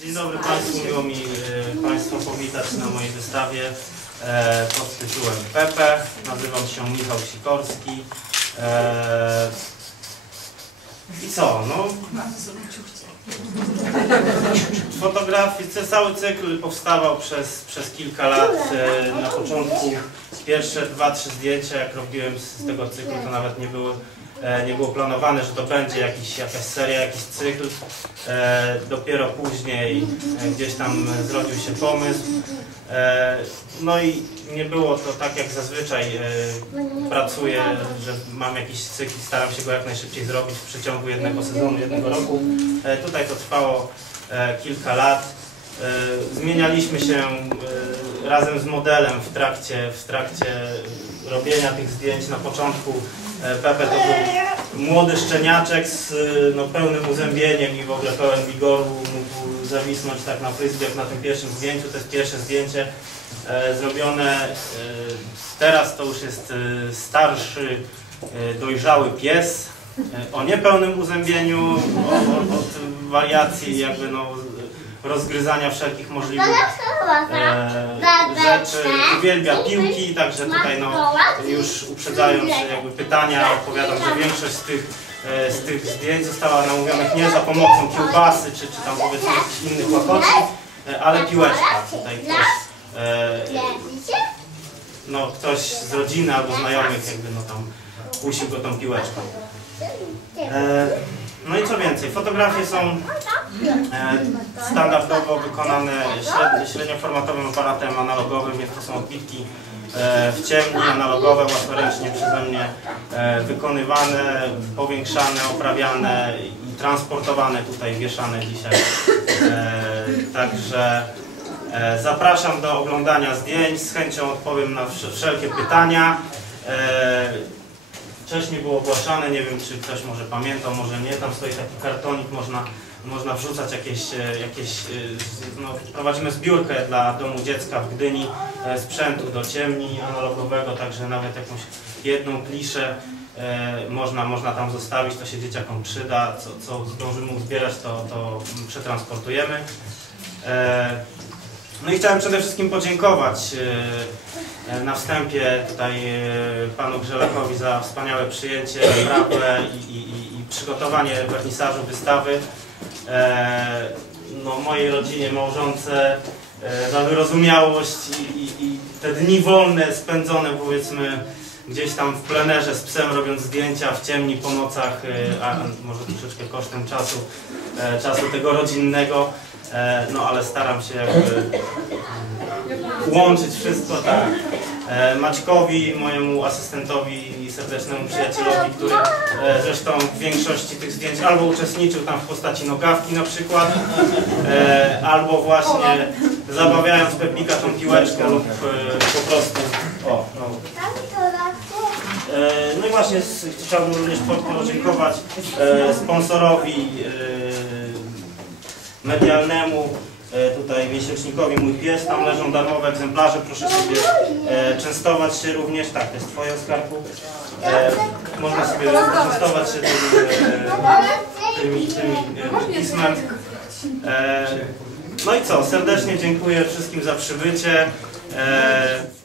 Dzień dobry Państwu, miło mi e, Państwa powitać na mojej wystawie e, pod tytułem Pepe. Nazywam się Michał Sikorski. I co? No, fotografii, cały cykl powstawał przez, przez kilka lat. E, na początku pierwsze dwa, trzy zdjęcia, jak robiłem z, tego cyklu, to nawet nie były e, nie było planowane, że to będzie jakiś, jakaś seria, jakiś cykl. E, dopiero później gdzieś tam zrodził się pomysł. No i nie było to tak jak zazwyczaj pracuję, że mam jakiś cykl i staram się go jak najszybciej zrobić w przeciągu jednego sezonu, jednego roku. E, tutaj to trwało e, kilka lat. E, Zmienialiśmy się razem z modelem w trakcie, w trakcie robienia tych zdjęć. Na początku Pepe to był młody szczeniaczek z no, pełnym uzębieniem i w ogóle pełen wigoru. Mógł zawisnąć tak na frisbee na tym pierwszym zdjęciu. To jest pierwsze zdjęcie zrobione. Teraz to już jest starszy, dojrzały pies o niepełnym uzębieniu, o, o, od wariacji jakby no, rozgryzania wszelkich możliwych e, rzeczy. Uwielbia piłki, także tutaj no, już uprzedzając jakby pytania, odpowiadam, że większość z tych, e, z tych zdjęć została namówionych nie za pomocą kiełbasy czy, czy tam powiedzmy jakichś innych łakoci, e, ale piłeczka. Tutaj ktoś, e, no, ktoś z rodziny albo znajomych jakby no tam puścił go tą piłeczką. E, no i co więcej, fotografie są e, standardowo wykonane średnio, średnioformatowym aparatem analogowym, więc to są odbitki e, w ciemni, analogowe, własnoręcznie przeze mnie wykonywane, powiększane, oprawiane i transportowane tutaj, wieszane dzisiaj. Także zapraszam do oglądania zdjęć, z chęcią odpowiem na wsz- wszelkie pytania. Wcześniej było ogłaszane, nie wiem czy ktoś może pamięta, może nie, tam stoi taki kartonik, można, można wrzucać jakieś, e, jakieś e, no, prowadzimy zbiórkę dla domu dziecka w Gdyni e, sprzętu do ciemni analogowego, także nawet jakąś jedną kliszę można, można tam zostawić, to się dzieciakom przyda, co, co zdążymy uzbierać to, to przetransportujemy. No i chciałem przede wszystkim podziękować na wstępie tutaj e, panu Grzelekowi za wspaniałe przyjęcie, prawe i, i, i- przygotowanie wernisażu wystawy. E, No, mojej rodzinie, małżonce e, za wyrozumiałość i, i, i te dni wolne spędzone powiedzmy gdzieś tam w plenerze z psem robiąc zdjęcia w ciemni po nocach, e, a może troszeczkę kosztem czasu, e, czasu tego rodzinnego. E, No ale staram się łączyć wszystko, tak. E, Maćkowi, mojemu asystentowi i serdecznemu przyjacielowi, który e, zresztą w większości tych zdjęć albo uczestniczył tam w postaci nogawki na przykład, e, albo właśnie zabawiając Pepika tą piłeczką lub po prostu o, no, No i właśnie chciałbym również po- podziękować sponsorowi medialnemu, tutaj miesięcznikowi Mój Pies, tam leżą darmowe egzemplarze, proszę sobie e, częstować się również, tak, to jest Twoje skarbku, e, można sobie częstować się tym, e, e, pismem. E, No i co, serdecznie dziękuję wszystkim za przybycie. E,